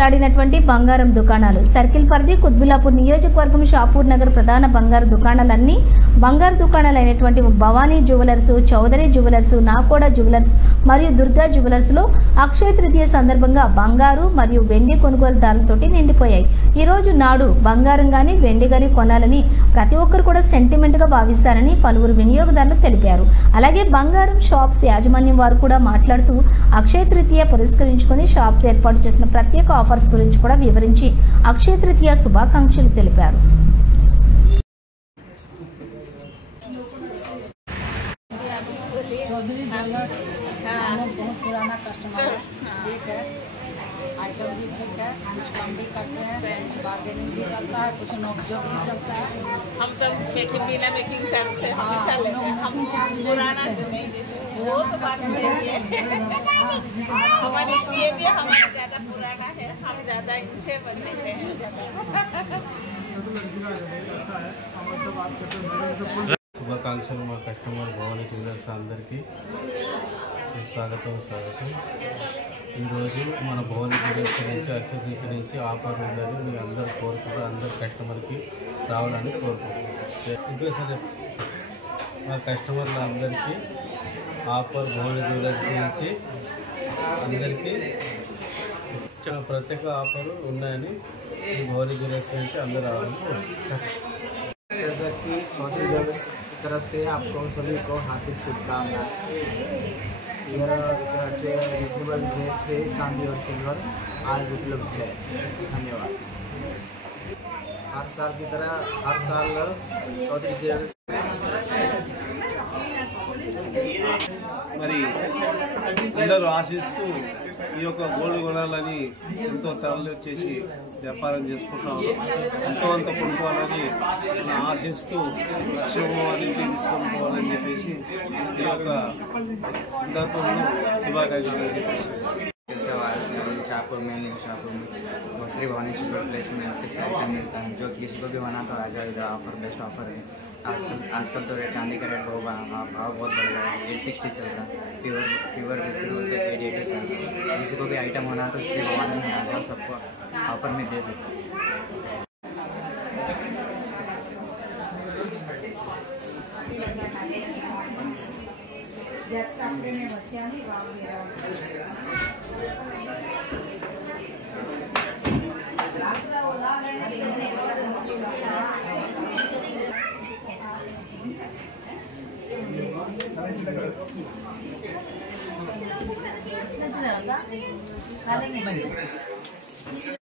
కిటకిటలాడినటువంటి బంగారం దుకాణాలు సర్కిల్ పరిధి కుత్బుల్లాపూర్ నియోజకవర్గం షాపూర్ నగర్ ప్రధాన బంగారు దుకాణాలన్నీ బంగారు దుకాణాలైనటువంటి Bhavani jewellers, Chaudhary jewellers, Nakoda jewellers మరియు దుర్గా జ్యువెలర్స్ లో అక్షయ తృతీయ సందర్భంగా బంగారు మరియు వెండి కొనుగోలుదారులతోటి నిండిపోయాయి. ఈ రోజు నాడు బంగారం గాని వెండి గాని కొనాలని ప్రతి ఒక్కరు కూడా సెంటిమెంట్ గా భావిస్తారని పలువురు వినియోగదారులు తెలిపారు. అలాగే బంగారం షాప్స్ యాజమాన్యం వారు కూడా మాట్లాడుతూ అక్షయ తృతీయ పురస్కరించుకొని షాప్స్ ఏర్పాటు చేసిన ప్రత్యేక ఆఫర్స్ గురించి కూడా వివరించి అక్షయ తృతీయ శుభాకాంక్షలు తెలిపారు. चौधरी ज्वेलर्स बहुत पुराना कस्टमर है, ठीक है, आइटम भी ठीक है, कुछ कम भी करते हैं, बार्गेनिंग भी चलता है, कुछ नोकझोंक भी चलता है। हम तो मेकिंग बिना मेकिंग चार्ज से हमेशा लेते हैं, हम पुराना जो नहीं वो तो बात सही है। हमारे ये भी हमारा ज़्यादा पुराना है, हम ज़्यादा इनसे बनते हैं। శుభాకాంక్షలు మా కస్టమర్ భవానీ జ్యువెలర్స్ అందరికీ స్వాగతం. ఈరోజు మన భవానీ జ్యువెలర్స్ నుంచి అక్షయ తృతీయ నుంచి ఆఫర్ ఉందని మీరు అందరూ కోరుకుంటారు. అందరు కస్టమర్కి రావాలని కోరుకుంటున్నాం. ఇంకా సరే మా కస్టమర్ల అందరికీ ఆఫర్ భవానీ జ్యువెలర్స్ నుంచి అందరికీ ప్రత్యేక ఆఫర్ ఉన్నాయని ఈ భవానీ జ్యువెలర్స్ నుంచి అందరూ రావాలని కోరుకుంటున్నాం. चौधरी ज्वेलर्स की तरफ से आपको सभी को हार्दिक शुभकामनाएं। रिजनेबल रेट से चांदी और सिल्वर आज उपलब्ध है। धन्यवाद। हर साल की तरह हर साल चौधरी ज्वेलर्स మరి అందరూ ఆశిస్తూ ఈ యొక్క గోల్డ్ కొనాలని ఎంతో తరలి వచ్చేసి వ్యాపారం చేసుకుంటున్నాము. ఎంతో అంత కొనుక్కోవాలని ఆశిస్తూ లక్ష్మీవారి తీసుకొని చెప్పేసి ఈ యొక్క సందర్భంలో శుభాకాంక్షలు చెప్పేసి शाहपुर में श्री भवानी शुगर प्लेस में अच्छे से आइटम मिलता है, जो किसी को भी बना तो आ जाए। इधर ऑफर बेस्ट ऑफर है। आजकल तो चांदी का रेट भाव बहुत बढ़ गया है। 860 चल रहा है। प्योर बिस्किट बोलते 880 चल रहा है। किसी को भी आइटम होना तो श्री भवानी में आ जाओ, सबको ऑफर में दे सकते हैं। इसमें